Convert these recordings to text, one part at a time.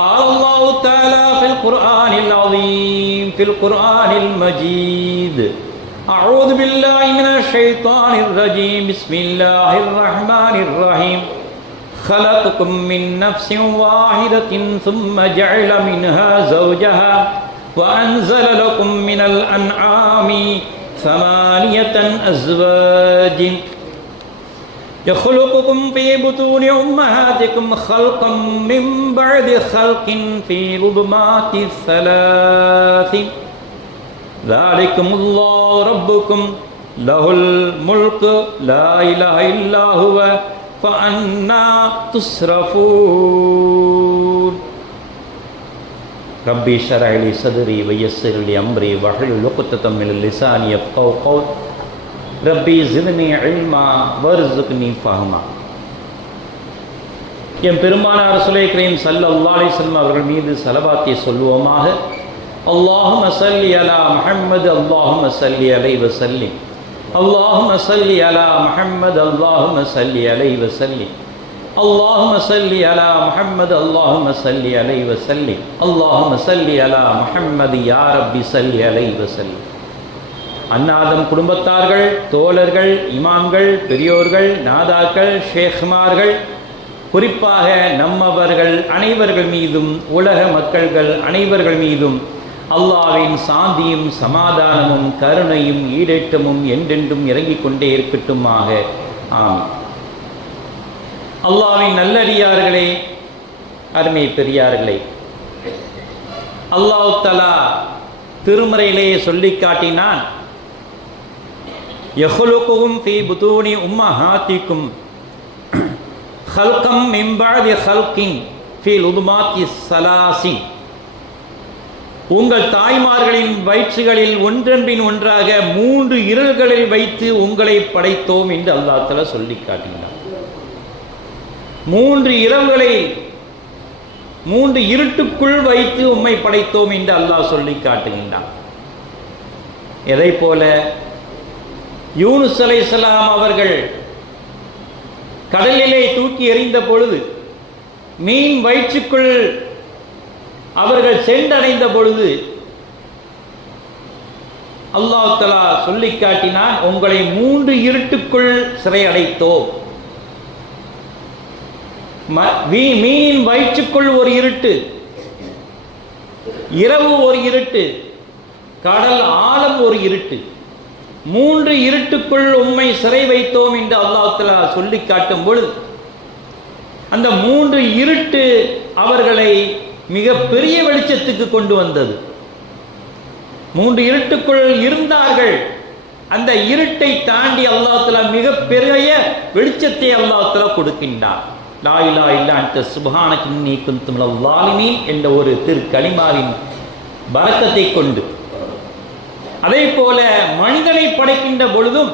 قال الله تعالى في القرآن العظيم في القرآن المجيد. أعوذ بالله من الشيطان الرجيم. بسم الله الرحمن الرحيم. خلقكم من نفس واحدة ثم جعل منها زوجها وأنزل لكم من الأنعام ثمانية أزواج. يخلقكم في بطون أمهاتكم خلقا من بعد خلق في ظلمات الثلاث. ذلكم الله ربكم. له الملك لا إله إلا هو فأنا تصرفون. ربي اشرح لي صدري ويسر لي أمري واحلل عقدة من اللسان يفقهوا قولي. ரப்பி ஜிதுனி இல்மா வர்சுக்னி ஃபஹமா என் பெருமானார் சுலை கரீம் சல்லல்லாஹு அலைஹி வஸல்லம் அவர்கள் மீது சலவாத்தை சொல்லுவோமாக அல்லாஹும்ம ஸல்லி அலா முஹம்மது அல்லாஹும்ம ஸல்லி அலைஹி வஸல்லிம் அல்லாஹும்ம ஸல்லி அலா முஹம்மது அல்லாஹும்ம ஸல்லி அலைஹி வஸல்லிம் اللهم صل على محمد اللهم صل عليه وسلم اللهم صل على محمد يا ربي صل عليه وسلم அன்னாதம் குடும்பத்தார்கள் தோழர்கள் இமாம்கள் பெரியோர்கள் நாதாக்கள் ஷேக்மார்கள் குறிப்பாக நம்மவர்கள் அனைவர்கள் மீதும் உலக மக்கள்கள் அனைவர்கள் மீதும் அல்லாவின் சாந்தியும் சமாதானமும் கருணையும் ஈடேட்டமும் என்றென்றும் இறங்கிக் கொண்டே இருக்கட்டுமாக. ஆம் அல்லாவின் நல்லடியார்களே அருமை பெரியார்களே அல்லாஹ் தலா திருமறையிலேயே சொல்லி காட்டினான் யஹ்லுகுஹும் ஃபீ புதூனி உம்மஹாத்திக்கும். ஹல்கம் மிம்பாதி ஹல்கிங் ஃபீல் ஃபீ லுதுமாத்தி சலாசி. உங்கள் தாய்மார்களின் வயிற்றுகளில் ஒன்றன்பின் ஒன்றாக மூன்று இருள்களில் வைத்து உங்களை படைத்தோம் என்று அல்லாஹ் சொல்லி காட்டினார் மூன்று இரவுகளை மூன்று இருட்டுக்குள் வைத்து உம்மை படைத்தோம் என்று அல்லாஹ் சொல்லி காட்டுகின்றான். எதை போல? யூனுஸ் அலைஹிஸ்ஸலாம் அவர்கள் கடலிலே தூக்கி எறிந்த பொழுது மீன் வயிற்றுக்குள் அவர்கள் சென்றடைந்த பொழுது அல்லாஹ் தலா சொல்லி காட்டினான் உங்களை மூன்று இருட்டுக்குள் சிறை அடைத்தோம் ம- மீனின் வயிற்றுக்குள் ஒரு இருட்டு இரவு ஒரு இருட்டு கடல் ஆழம் ஒரு இருட்டு. மூன்று இருட்டுக்குள் உம்மை சிறை வைத்தோம் என்று அல்லாஹ் சொல்லி காட்டும் பொழுது அந்த மூன்று இருட்டு அவர்களை மிக பெரிய வெளிச்சத்துக்கு கொண்டு வந்தது. மூன்று இருட்டுக்குள் இருந்தார்கள். அந்த இருட்டை தாண்டி அல்லாஹ் மிக பெரிய வெளிச்சத்தை அல்லாத்துல கொடுக்கின்றார். லா இல்லா அன்த சுப்ஹானக இன்னீ என்ற ஒரு திரு களிமாரின் பரக்கத்தை கொண்டு அதே போல மனிதனை படைக்கின்ற பொழுதும்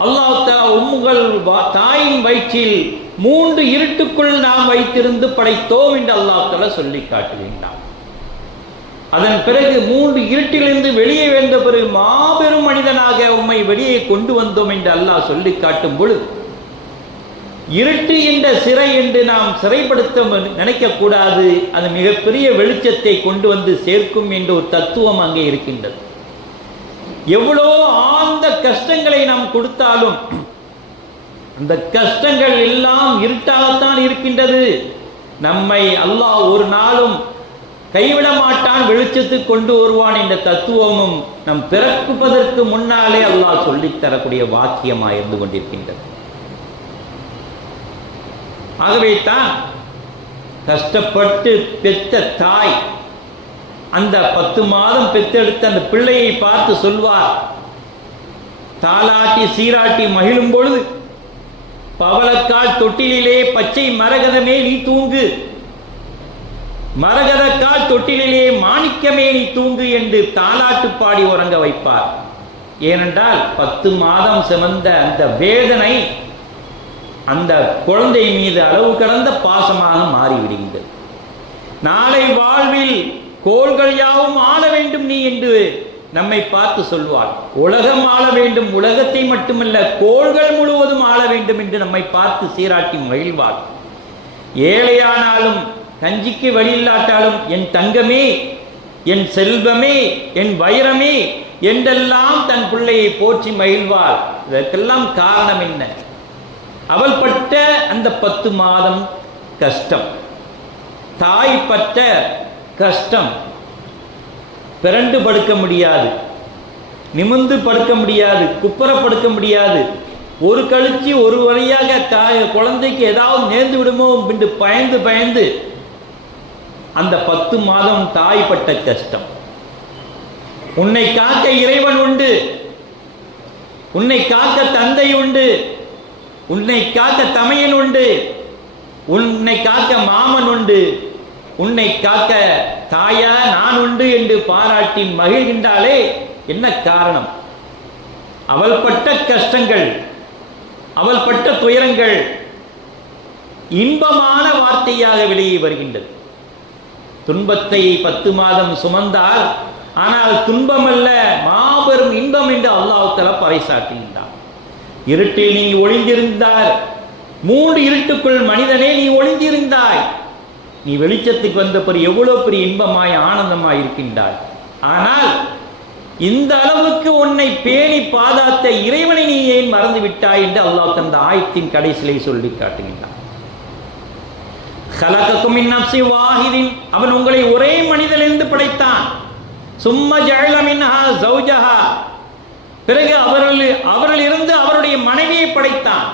அல்லாஹ் உம்முகள் வா- தாயின் வயிற்றில் மூன்று இருட்டுக்குள் நாம் வைத்திருந்து படைத்தோம் என்று அல்லாஹ் சொல்லி காட்டுகின்றான். அதன் பிறகு மூன்று இருட்டிலிருந்து வெளியே வந்த பிறகு மாபெரும் மனிதனாக உம்மை வெளியே கொண்டு வந்தோம் என்று அல்லாஹ் சொல்லி காட்டும் பொழுது இருட்டு என்ற சிறை என்று நாம் சிறைப்படுத்த நினைக்க கூடாது அது மிகப்பெரிய வெளிச்சத்தை கொண்டு வந்து சேர்க்கும் என்ற ஒரு தத்துவம் அங்கே இருக்கின்றது. எவ்வளோ ஆழ்ந்த கஷ்டங்களை நாம் கொடுத்தாலும் அந்த கஷ்டங்கள் எல்லாம் இருட்டாகத்தான் இருக்கின்றது. நம்மை அல்லாஹ் ஒரு நாளும் கைவிட மாட்டான் வெளிச்சத்துக்கு கொண்டு வருவான் என்ற தத்துவமும் நம் பிறப்பதற்கு முன்னாலே அல்லாஹ் சொல்லித் தரக்கூடிய வாக்கியமாக இருந்து கொண்டிருக்கின்றது. ஆகவே தான் கஷ்டப்பட்டு பெத்த தாய் அந்த பத்து மாதம் பெத்தெடுத்த அந்த பிள்ளையை பார்த்து சொல்வார். தாலாட்டி சீராட்டி மகிழும் பொழுது பவளக்கால் தொட்டிலிலே பச்சை மரகதமே நீ தூங்கு. மரகதக்கால் தொட்டிலிலே மாணிக்கமே நீ தூங்கு என்று தாலாட்டு பாடி உறங்க வைப்பார். ஏனென்றால் பத்து மாதம் சுமந்த அந்த வேதனை அந்த குழந்தை மீது அளவு கடந்த பாசமாக மாறிவிடுகின்றது நாளை வாழ்வில் கோள்கள் யாவும் ஆள வேண்டும் நீ என்று நம்மை பார்த்து சொல்வார் உலகம் ஆள வேண்டும் உலகத்தை மட்டுமல்ல கோள்கள் முழுவதும் ஆள வேண்டும் என்று நம்மை பார்த்து சீராட்டி மகிழ்வார் ஏழையானாலும் கஞ்சிக்கு வழி இல்லாட்டாலும் என் தங்கமே என் செல்வமே என் வைரமே என்றெல்லாம் தன் பிள்ளையை போற்றி மகிழ்வாள். இதற்கெல்லாம் காரணம் என்ன? அவள் பட்ட அந்த பத்து மாதம் கஷ்டம். தாய் பட்ட கஷ்டம். பிறண்டு படுக்க முடியாது. நிமிந்து படுக்க முடியாது. குப்புற படுக்க முடியாது. ஒரு கழிச்சு ஒரு வழியாக தாய் குழந்தைக்கு ஏதாவது நேர்ந்து விடுமோ என்று பயந்து பயந்து அந்த பத்து மாதம் தாய் பட்ட கஷ்டம். உன்னை காக்க இறைவன் உண்டு. உன்னை காக்க தந்தை உண்டு. உன்னை காக்க தமையன் உண்டு உன்னை காக்க மாமன் உண்டு உன்னை காக்க தாயா நான் உண்டு என்று பாராட்டி மகிழ்கின்றாலே என்ன காரணம்? அவள் பட்ட கஷ்டங்கள் அவள் பட்ட துயரங்கள் இன்பமான வார்த்தையாக வெளியே வருகின்றது. துன்பத்தை பத்து மாதம் சுமந்தால் ஆனால் துன்பமல்ல மாபெரும் இன்பம் என்று அல்லாஹால பறைசாட்டுகின்றார் இருட்டில் நீ ஒளிந்திருந்தார் மூன்று இருட்டுக்குள் மனிதனே நீ ஒளிந்திருந்தாய். நீ வெளிச்சத்துக்கு வந்த பிறகு எவ்வளவு பெரிய இன்பமாய் ஆனந்தமாய் இருக்கின்றாய். ஆனால் இந்த அளவுக்கு உன்னை பேணி பாதாத்த இறைவனை நீ ஏன் மறந்து விட்டாய் என்று அல்லாஹ் தந்த ஆயத்தின் கடைசிலை சொல்லி காட்டுகின்றான். அவன் உங்களை ஒரே மனிதனிலிருந்து படைத்தான். சும்மா ஜெயலமின்ஹா சௌஜஹா. பிறகு அவர்கள் அவர்கள் இருந்து அவருடைய மனைவியை படைத்தான்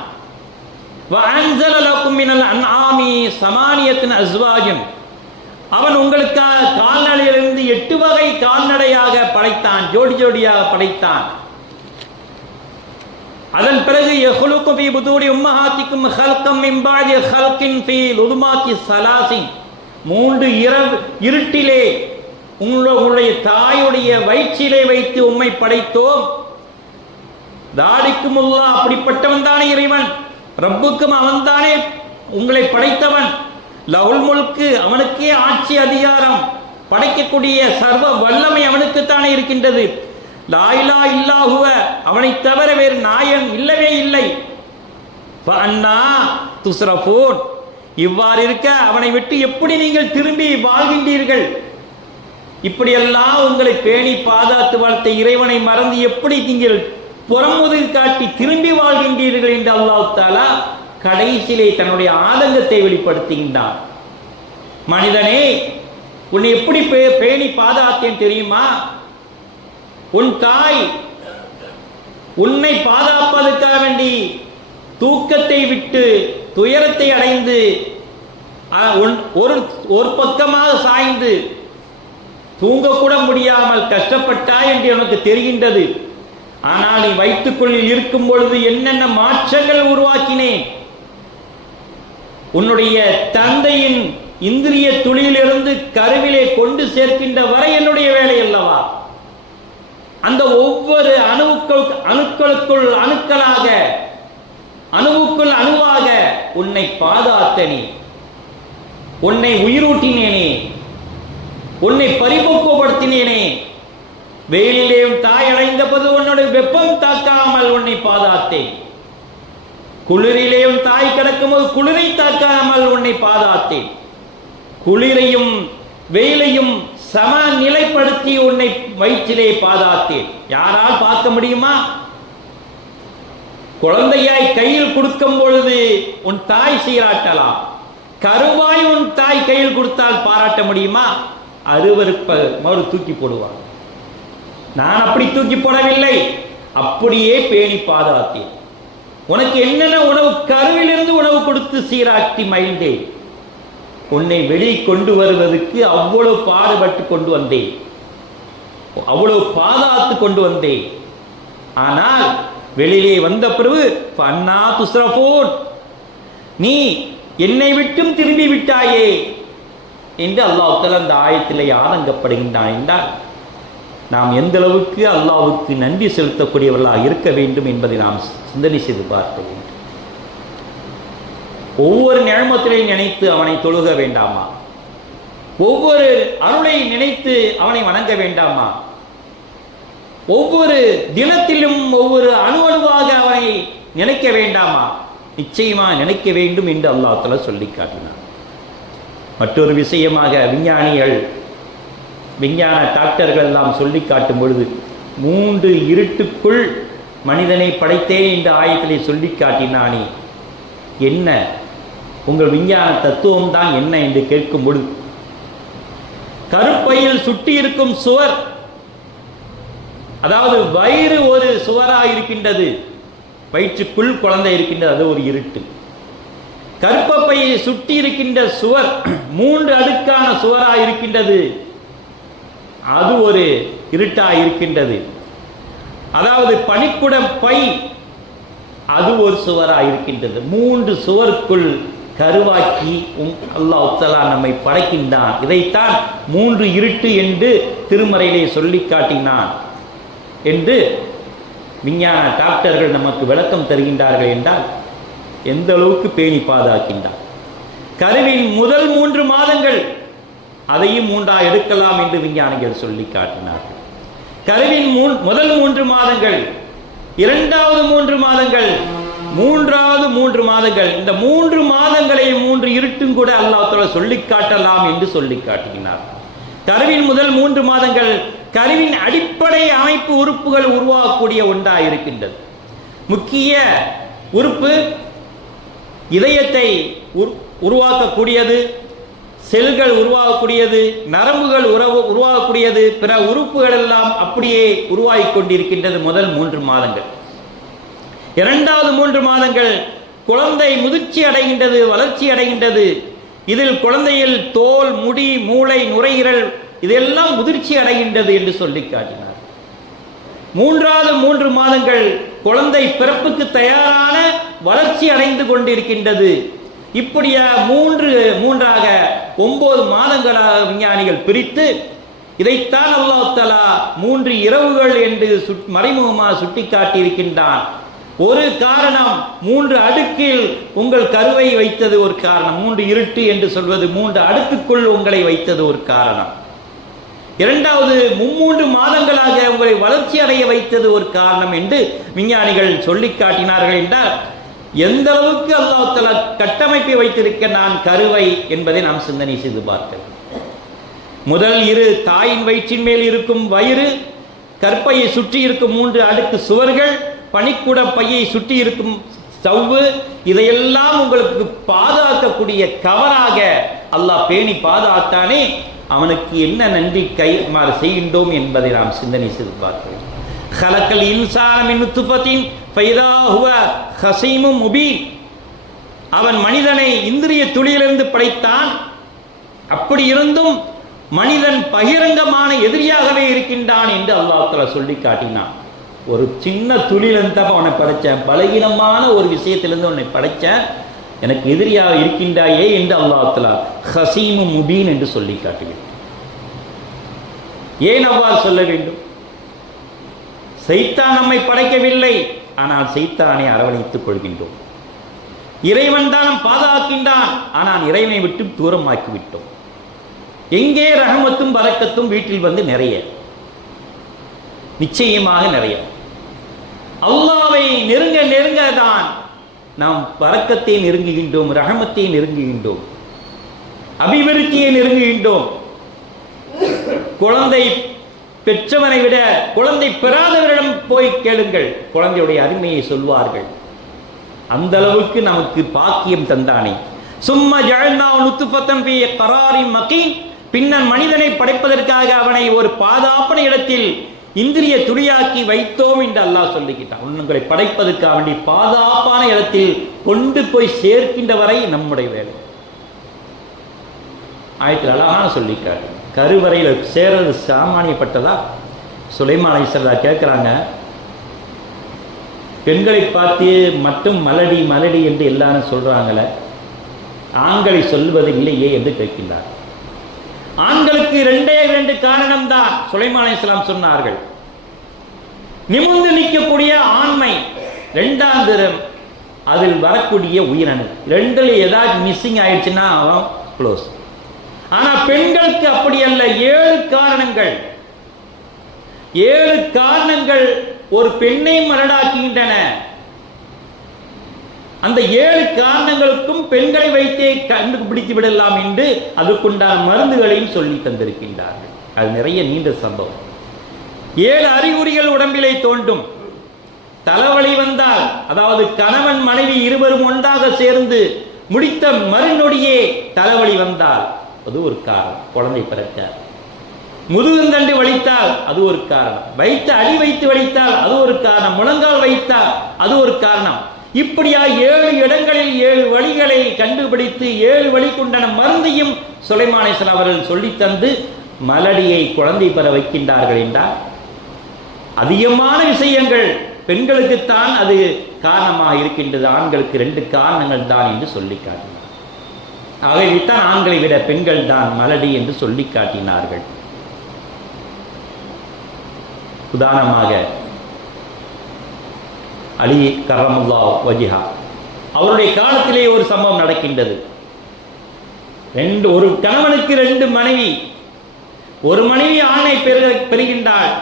சமானியத்தின் அஸ்வாஜும் அவன் உங்களுக்காக கால்நடையிலிருந்து எட்டு வகை கால்நடையாக படைத்தான் ஜோடி ஜோடியாக படைத்தான். அதன் பிறகு எஹ்லுக்கும் ஃபி புதூடி உம்மஹாத்திக்கும் ஹல்கம் இம்பாதி ஹல்கின் ஃபி லுதுமாத்தி சலாசி மூன்று இரவு இருட்டிலே உங்களுடைய தாயுடைய வயிற்றிலே வைத்து உம்மை படைத்தோம். தாடிக்கும் உள்ளா அப்படிப்பட்டவன் தானே இறைவன். ரப்புக்கும் அவன்தானே உங்களை படைத்தவன். லவுல் முல்கு அவனுக்கே ஆட்சி அதிகாரம். படைக்கக்கூடிய சர்வ வல்லமை அவனுக்குத்தானே இருக்கின்றது. லாயிலா இல்லாஹுவ அவனை தவிர வேறு நாயன் இல்லவே இல்லை. அண்ணா துஸ்ரபூன் இவ்வாறு இருக்க அவனை விட்டு எப்படி நீங்கள் திரும்பி வாழ்கின்றீர்கள்? இப்படியெல்லாம் உங்களை பேணி பாதாத்து வாழ்த்த இறைவனை மறந்து எப்படி நீங்கள் புறமுதுகு காட்டி திரும்பி வாழ்கின்றீர்கள் என்று அல்லாஹ் தாலா கடைசியிலே தன்னுடைய ஆதங்கத்தை வெளிப்படுத்துகின்றார். மனிதனே உன்னை எப்படி பே- பேணி பாதுகாத்தேன் தெரியுமா? உன் தாய் உன்னை பாதுகாப்பதற்காக வேண்டி தூக்கத்தை விட்டு துயரத்தை அடைந்து ஒரு ஒரு பக்கமாக சாய்ந்து தூங்கக்கூட முடியாமல் கஷ்டப்பட்டாய் என்று எனக்கு தெரிகின்றது. ஆனால் நீ வைத்துக்குள்ளில் இருக்கும் பொழுது என்னென்ன மாற்றங்கள் உருவாக்கினேன்? உன்னுடைய தந்தையின் இந்திரிய துளியிலிருந்து கருவிலே கொண்டு சேர்க்கின்ற வரை என்னுடைய வேலை அல்லவா? அந்த ஒவ்வொரு அணுக்கள் அணுக்களுக்குள் அணுக்களாக அணுவுக்குள் அணுவாக உன்னை பாதுகாத்தனே உன்னை உயிரூட்டினேனே. உன்னை பரிபக்குவப்படுத்தினேனே. வெயிலிலேயும் தாய் அடைந்த போது உன்னோட வெப்பம் தாக்காமல் உன்னை பாதாத்தேன். குளிரிலேயும் தாய் கிடக்கும்போது குளிரை தாக்காமல் உன்னை பாதாத்தேன். குளிரையும் வெயிலையும் சம நிலைப்படுத்தி உன்னை வயிற்றிலே பாதாத்தேன். யாரால் பார்க்க முடியுமா? குழந்தையாய் கையில் கொடுக்கும் பொழுது உன் தாய் சீராட்டலாம். கருவாய் உன் தாய் கையில் கொடுத்தால் பாராட்ட முடியுமா? அருவருப்ப மறு தூக்கி போடுவார் நான் அப்படி தூக்கி போடவில்லை. அப்படியே பேணி பாதுகாத்தேன். உனக்கு என்னென்ன உணவு கருவிலிருந்து உணவு கொடுத்து சீராட்டி மகிழ்ந்தேன்? உன்னை வெளியே கொண்டு வருவதற்கு அவ்வளவு பாடுபட்டு கொண்டு வந்தேன். அவ்வளவு பாதுகாத்து கொண்டு வந்தேன். ஆனால் வெளியிலே வந்த பிறகு பன்னா துஸ்ரபோன் நீ என்னை விட்டும் திரும்பி விட்டாயே என்று அல்லாஹ் அந்த ஆயத்திலே ஆதங்கப்படுகின்றான் என்றால் நாம் எந்த அளவுக்கு அல்லாவுக்கு நன்றி செலுத்தக்கூடியவர்களாக இருக்க வேண்டும் என்பதை நாம் சிந்தனை செய்து பார்க்க வேண்டும். ஒவ்வொரு நிழமத்திலையும் நினைத்து அவனை தொழுக வேண்டாமா? ஒவ்வொரு அருளை நினைத்து அவனை வணங்க வேண்டாமா? ஒவ்வொரு தினத்திலும் ஒவ்வொரு அணு அணுவாக அவனை நினைக்க வேண்டாமா? நிச்சயமா நினைக்க வேண்டும் என்று அல்லாஹ் சொல்லி காட்டினார் மற்றொரு விஷயமாக விஞ்ஞானிகள் விஞ்ஞான டாக்டர்கள் எல்லாம் சொல்லி காட்டும் பொழுது மூன்று இருட்டுக்குள் மனிதனை படைத்தேன் என்று ஆயத்திலே சொல்லி காட்டினானே. என்ன? உங்கள் விஞ்ஞான தத்துவம் தான் என்ன என்று கேட்கும் பொழுது கருப்பையில் சுட்டி இருக்கும் சுவர் அதாவது வயிறு ஒரு சுவராக இருக்கின்றது வயிற்றுக்குள் குழந்தை இருக்கின்றது அது ஒரு இருட்டு. கற்பப்பையை சுட்டி இருக்கின்ற சுவர் மூன்று அடுக்கான சுவராக இருக்கின்றது. அது ஒரு இருட்டா இருக்கின்றது. அதாவது பனிக்குடம் பை அது ஒரு சுவராக இருக்கின்றது. மூன்று சுவருக்குள் கருவாக்கி உம் அல்லாஹ் உத்தலா நம்மை படைக்கின்றான். இதைத்தான் மூன்று இருட்டு என்று திருமறையிலே சொல்லி காட்டினான் என்று விஞ்ஞான டாக்டர்கள் நமக்கு விளக்கம் தருகின்றார்கள் என்றால் எந்த அளவுக்கு பேணி பாதுகாக்கின்றான். கருவின் முதல் மூன்று மாதங்கள் அதையும் மூன்றா எடுக்கலாம் என்று விஞ்ஞானிகள் சொல்லி காட்டினார்கள். கருவின் மூன் முதல் மூன்று மாதங்கள் இரண்டாவது மூன்று மாதங்கள் மூன்றாவது மூன்று மாதங்கள் இந்த மூன்று மாதங்களையும் மூன்று இருட்டும் கூட அல்லாஹ் சொல்லி காட்டலாம் என்று சொல்லி காட்டுகிறார் கருவின் முதல் மூன்று மாதங்கள் கருவின் அடிப்படை அமைப்பு உறுப்புகள் உருவாகக்கூடிய ஒன்றாக இருக்கின்றது. முக்கிய உறுப்பு இதயத்தை உரு- உருவாக்கக்கூடியது செல்கள் உருவாகக்கூடியது நரம்புகள் உறவு உருவாகக்கூடியது பிற உறுப்புகள் எல்லாம் அப்படியே உருவாகி கொண்டிருக்கின்றது முதல் மூன்று மாதங்கள். இரண்டாவது மூன்று மாதங்கள் குழந்தை முதிர்ச்சி அடைகின்றது வளர்ச்சி அடைகின்றது. இதில் குழந்தையில் தோல் முடி மூளை நுரையீரல் இதெல்லாம் முதிர்ச்சி அடைகின்றது என்று சொல்லி காட்டினார். மூன்றாவது மூன்று மாதங்கள் குழந்தை பிறப்புக்கு தயாரான வளர்ச்சி அடைந்து கொண்டிருக்கின்றது. இப்படியா மூன்று மூன்றாக ஒன்பது மாதங்களாக விஞ்ஞானிகள் பிரித்து இதைத்தான் அல்லாஹ் மூன்று இரவுகள் என்று சுட்- மறைமுகமாக சுட்டிக்காட்டியிருக்கின்றான். ஒரு காரணம் மூன்று அடுக்கில் உங்கள் கருவை வைத்தது ஒரு காரணம் மூன்று இருட்டு என்று சொல்வது மூன்று அடுக்குக்குள் உங்களை வைத்தது ஒரு காரணம். இரண்டாவது மும்மூன்று மாதங்களாக உங்களை வளர்ச்சி அடைய வைத்தது ஒரு காரணம் என்று விஞ்ஞானிகள் சொல்லி காட்டினார்கள் என்றால் எந்த அளவுக்கு அல்லாஹால கட்டமைப்பை வைத்திருக்க நான் கருவை என்பதை நாம் சிந்தனை செய்து பார்க்க. முதல் இரு தாயின் வயிற்றின் மேல் இருக்கும் வயிறு கற்பையை சுற்றி இருக்கும் மூன்று அடுக்கு சுவர்கள் பனிக்கூட பையை சுற்றி இருக்கும் சவ்வு இதையெல்லாம் உங்களுக்கு பாதுகாக்கக்கூடிய கவராக அல்லாஹ் பேணி பாதுகாத்தானே அவனுக்கு என்ன நன்றி கைமாறு செய்கின்றோம் என்பதை நாம் சிந்தனை செய்து பார்க்கிறோம் ஹலக்கல் இன்சானமின் துப்பத்தின் பைதாகுவ ஹசீமும் முபி அவன் மனிதனை இந்திரிய துளியிலிருந்து படைத்தான். அப்படி இருந்தும் மனிதன் பகிரங்கமான எதிரியாகவே இருக்கின்றான் என்று அல்லாஹால சொல்லி காட்டினான். ஒரு சின்ன துளியிலிருந்து தான் உன்னை படைத்தேன் பலகீனமான ஒரு விஷயத்திலிருந்து உன்னை படைச்சேன். எனக்கு எதிரியாக இருக்கின்றாயே என்று அல்லாஹாலா ஹசீமு முபீன் என்று சொல்லி காட்டுகிறேன் ஏன் அவ்வாறு சொல்ல வேண்டும்? சைத்தான் நம்மை படைக்கவில்லை. ஆனால் சைத்தானை அரவணைத்துக் கொள்கின்றோம். இறைவன் தான் பாதுகாக்கின்றான். ஆனால் இறைவனை விட்டு தூரமாக்கி விட்டோம் எங்கே ரகமத்தும் பரக்கத்தும் வீட்டில் வந்து நிறைய. நிச்சயமாக நிறைய. அல்லாவை நெருங்க நெருங்க தான் நாம் பறக்கத்தை நெருங்குகின்றோம் ரகமத்தை நெருங்குகின்றோம். அபிவிருத்தியை நெருங்குகின்றோம். குழந்தை பெற்றவனை விட குழந்தை பெறாதவரிடம் போய் கேளுங்கள். குழந்தையுடைய அருமையை சொல்வார்கள். அந்த அளவுக்கு நமக்கு பாக்கியம் தந்தானே. சும்மா ஜழந்தா நுத்துஃபத்தம் ஃபீ கராரின் மக்கி பின்னர் மனிதனை படைப்பதற்காக அவனை ஒரு பாதுகாப்பான இடத்தில் இந்திரிய துணியாக்கி வைத்தோம் என்று அல்லாஹ் சொல்லிக்கிட்டான் உங்களை படைப்பதற்காக வேண்டி பாதுகாப்பான இடத்தில் கொண்டு போய் சேர்க்கின்ற வரை நம்முடைய வேலை. ஆயத்தில் அழகான சொல்லிக்கிறார்கள் கருவறையில் சேர்றது சாமானியப்பட்டதா? சுலைமான் அலிசல்லா கேட்குறாங்க பெண்களை பார்த்து மட்டும் மலடி மலடி என்று எல்லாரும் சொல்கிறாங்களே ஆண்களை சொல்வது இல்லையே என்று கேட்கின்றார். ஆண்களுக்கு ரெண்டே ரெண்டு காரணம்தான் சுலைமான் சொன்னார்கள். நிமிர்ந்து நிற்கக்கூடிய ஆண்மை ரெண்டாம் திறம் அதில் வரக்கூடிய உயிரணு ரெண்டில் ஏதாவது மிஸ்ஸிங் ஆயிடுச்சுன்னா அவன் க்ளோஸ் ஆனா பெண்களுக்கு அப்படி அல்ல. ஏழு காரணங்கள். ஏழு காரணங்கள் ஒரு பெண்ணை மரடாக்குகின்றன அந்த ஏழு காரணங்களுக்கும் பெண்களை வைத்தே கண்டுபிடித்து விடலாம் என்று அதுக்குண்டான மருந்துகளையும் சொல்லி தந்திருக்கின்றார்கள். அது நிறைய நீண்ட சம்பவம். ஏழு அறிகுறிகள் உடம்பிலே தோன்றும். தலைவலி வந்தால் அதாவது கணவன் மனைவி இருவரும் ஒன்றாக சேர்ந்து முடித்த மறுநொடியே தலைவலி வந்தால் அது ஒரு காரணம். குழந்தை பிறக்க முதுகுந்தண்டு வலித்தால் அது ஒரு காரணம். வைத்த அடி வைத்து வலித்தால் அது ஒரு காரணம். முழங்கால் வைத்தால் அது ஒரு காரணம். இப்படியா ஏழு இடங்களில் ஏழு வழிகளை கண்டுபிடித்து ஏழு வழிக்குண்டான மருந்தையும் சுலைமானேசன் அவர்கள் சொல்லித் தந்து மலடியை குழந்தை பெற வைக்கின்றார்கள் என்றால் அதிகமான விஷயங்கள் பெண்களுக்குத்தான் அது காரணமாக இருக்கின்றது. ஆண்களுக்கு ரெண்டு காரணங்கள் தான் என்று சொல்லி காட்டினார் ஆகவேத்தான் ஆண்களை விட பெண்கள் தான் மலடி என்று சொல்லி காட்டினார்கள். உதாரணமாக அலி கரமுல்லா வஜிஹா. அவருடைய காலத்திலே ஒரு சம்பவம் நடக்கின்றது. ரெண்டு ஒரு கணவனுக்கு ரெண்டு மனைவி. ஒரு மனைவி ஆணை பெரு பெறுகின்றாள்.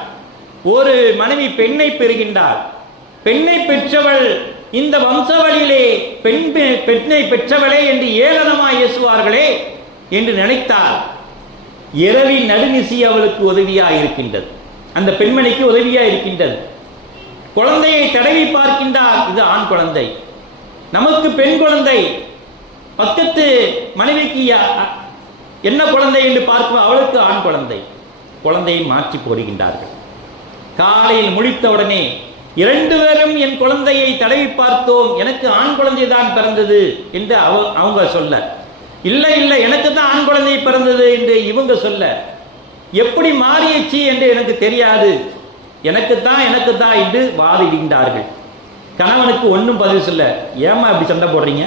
ஒரு மனைவி பெண்ணை பெறுகின்றாள். பெண்ணை பெற்றவள் இந்த வம்சவழியிலே பெண் பெண்ணை பெற்றவளே என்று ஏளனமாய் இயேசுவார்களே என்று நினைத்தால் இரவி நடுநிசி அவளுக்கு உதவியாக இருக்கின்றது அந்த பெண்மணிக்கு உதவியாக இருக்கின்றது குழந்தையை தடவி பார்க்கின்றார் இது ஆண் குழந்தை. நமக்கு பெண் குழந்தை. பக்கத்து மனைவிக்கு என்ன குழந்தை என்று பார்க்கும் அவளுக்கு ஆண் குழந்தை. குழந்தையை மாற்றி போடுகின்றார்கள். காலையில் முடித்தவுடனே இரண்டு பேரும் என் குழந்தையை தடவி பார்த்தோம். எனக்கு ஆண் குழந்தை தான் பிறந்தது என்று அவ- அவங்க சொல்ல. இல்லை இல்லை எனக்கு தான் ஆண் குழந்தை பிறந்தது என்று இவங்க சொல்ல. எப்படி மாறியச்சு என்று எனக்கு தெரியாது. எனக்கு தான் எனக்கு தான் என்று வாதிடுகின்றார்கள் கணவனுக்கு ஒன்றும் பதில் சொல்ல. ஏமா இப்படி சண்டை போடுறீங்க?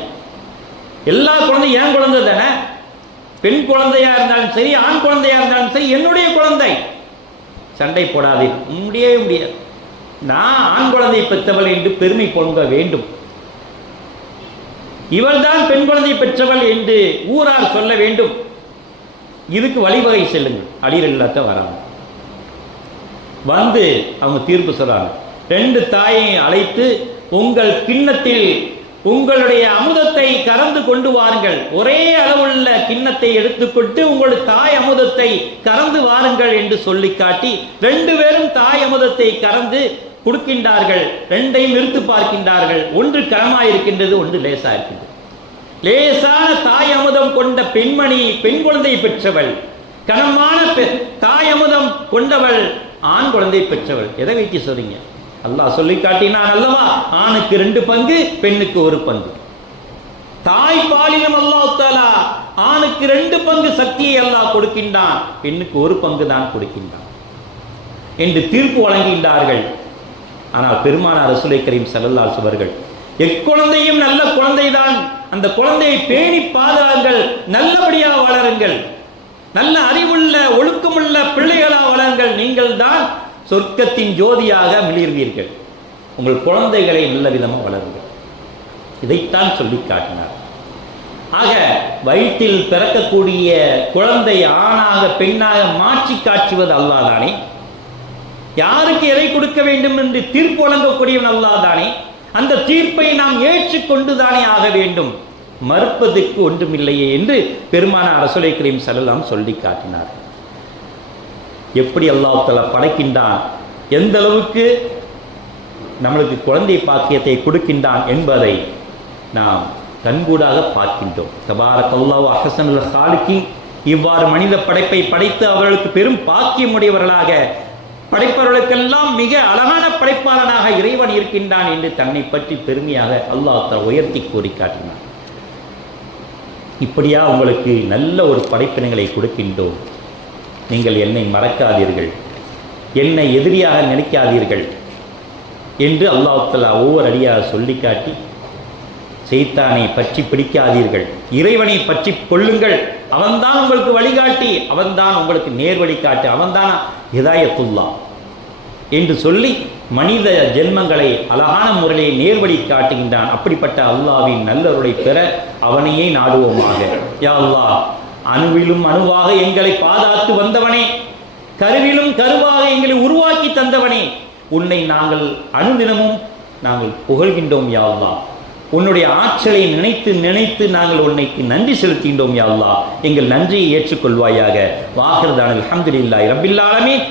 எல்லா குழந்தையும் என் குழந்தை தானே? பெண் குழந்தையா இருந்தாலும் சரி ஆண் குழந்தையா இருந்தாலும் சரி என்னுடைய குழந்தை. சண்டை போடாதே முடியவே முடியாது. நான் ஆண் குழந்தை பெற்றவள் என்று பெருமை பொங்க வேண்டும். இவள்தான் பெண் குழந்தை பெற்றவள் என்று ஊரார் சொல்ல வேண்டும். இதுக்கு வழிவகை செல்லுங்கள். அழியல் இல்லாத வராங்க வந்து அவங்க தீர்ப்பு சொல்றாங்க. ரெண்டு தாயை அழைத்து உங்கள் கிண்ணத்தில் உங்களுடைய அமுதத்தை கறந்து கொண்டு வாருங்கள். ஒரே அளவுள்ள கிண்ணத்தை எடுத்துக்கொண்டு உங்களுடைய தாய் அமுதத்தை கறந்து வாருங்கள் என்று சொல்லி காட்டி ரெண்டு பேரும் தாய் அமுதத்தை கறந்து கொடுக்கின்றார்கள் ரெண்டையும் நிறுத்து பார்க்கின்றார்கள். ஒன்று கனமாயிருக்கின்றது ஒன்று லேசா இருக்கின்றது லேசான தாய் அமுதம் கொண்ட பெண்மணி பெண் குழந்தை பெற்றவள் கனமான தாய் அமுதம் கொண்டவள் ஆண் குழந்தை பெற்றவள். எதை வைத்து சொல்றீங்க? அல்லாஹ் சொல்லி காட்டினான் அல்லவா? ஆணுக்கு ரெண்டு பங்கு பெண்ணுக்கு ஒரு பங்கு. தாய் பாலினம் அல்லாஹ் தாலா ஆணுக்கு ரெண்டு பங்கு சக்தியை அல்லாஹ் கொடுக்கின்றான் பெண்ணுக்கு ஒரு பங்கு தான் கொடுக்கின்றான். என்று தீர்ப்பு வழங்குகின்றார்கள். ஆனால் பெருமானார் ரசூலை கரீம் ஸல்லல்லாஹு சுவர்கள் எக்குழந்தையும் நல்ல குழந்தைதான் அந்த குழந்தையை பேணி பாதுகாங்கள் நல்லபடியாக வளருங்கள் நல்ல அறிவுள்ள ஒழுக்கமுள்ள பிள்ளைகளாக வளருங்கள் நீங்கள் தான் சொர்க்கத்தின் ஜோதியாக மிளிர்வீர்கள். உங்கள் குழந்தைகளை நல்ல விதமாக வளருங்கள். இதைத்தான் சொல்லி காட்டினார். ஆக வயிற்றில் பிறக்கக்கூடிய குழந்தை ஆணாக பெண்ணாக மாற்றி காட்டுவது அல்லாதானே யாருக்கு எதை கொடுக்க வேண்டும் என்று தீர்ப்பு வழங்கக்கூடியவன் அல்லாதானே அந்த தீர்ப்பை நாம் ஏற்றுக்கொண்டு தானே ஆக வேண்டும். மறுப்பதற்கு ஒன்றுமில்லையே என்று பெருமான அரசுலை கரீம் சல்லலாம் சொல்லி காட்டினார். எப்படி அல்லாஹ் படைக்கின்றான்? எந்த அளவுக்கு நம்மளுக்கு குழந்தை பாக்கியத்தை கொடுக்கின்றான் என்பதை நாம் கண்கூடாக பார்க்கின்றோம். தபாரக் அல்லாஹ் அஹசனுல் ஹாலிக்கி இவ்வாறு மனித படைப்பை படைத்து அவர்களுக்கு பெரும் பாக்கியமுடையவர்களாக படைப்பவர்களுக்கெல்லாம் மிக அழகான படைப்பாளனாக இறைவன் இருக்கின்றான் என்று தன்னை பற்றி பெருமையாக அல்லாஹ் உயர்த்தி கூறி காட்டினான். இப்படியா உங்களுக்கு நல்ல ஒரு படைப்பினங்களை கொடுக்கின்றோம். நீங்கள் என்னை மறக்காதீர்கள். என்னை எதிரியாக நினைக்காதீர்கள் என்று அல்லாஹலா ஒவ்வொரு அடியாக சொல்லி காட்டி செய்தானை பற்றி பிடிக்காதீர்கள். இறைவனை பற்றி கொள்ளுங்கள் அவன்தான் உங்களுக்கு வழிகாட்டி அவன்தான் உங்களுக்கு நேர் வழிகாட்டி அவன்தான்? இதாயத்துல்லா என்று சொல்லி மனித ஜென்மங்களை அழகான முறையிலே நேர்வழி காட்டுகின்றான். அப்படிப்பட்ட அல்லாவின் நல்லருளை பெற அவனையே நாடுவோமாக. யா அல்லா அணுவிலும் அணுவாக எங்களை பாதாத்து வந்தவனே. கருவிலும் கருவாக எங்களை உருவாக்கி தந்தவனே. உன்னை நாங்கள் அணுதினமும் நாங்கள் புகழ்கின்றோம் யா அல்லா. உன்னுடைய ஆற்றலை நினைத்து நினைத்து நாங்கள் உன்னைக்கு நன்றி செலுத்தின்றோம் யா எங்கள் நன்றியை ஏற்றுக்கொள்வாயாக. வாகிருதான் அல்ஹம்துலில்லாஹி ரப்பில் ஆலமீன்.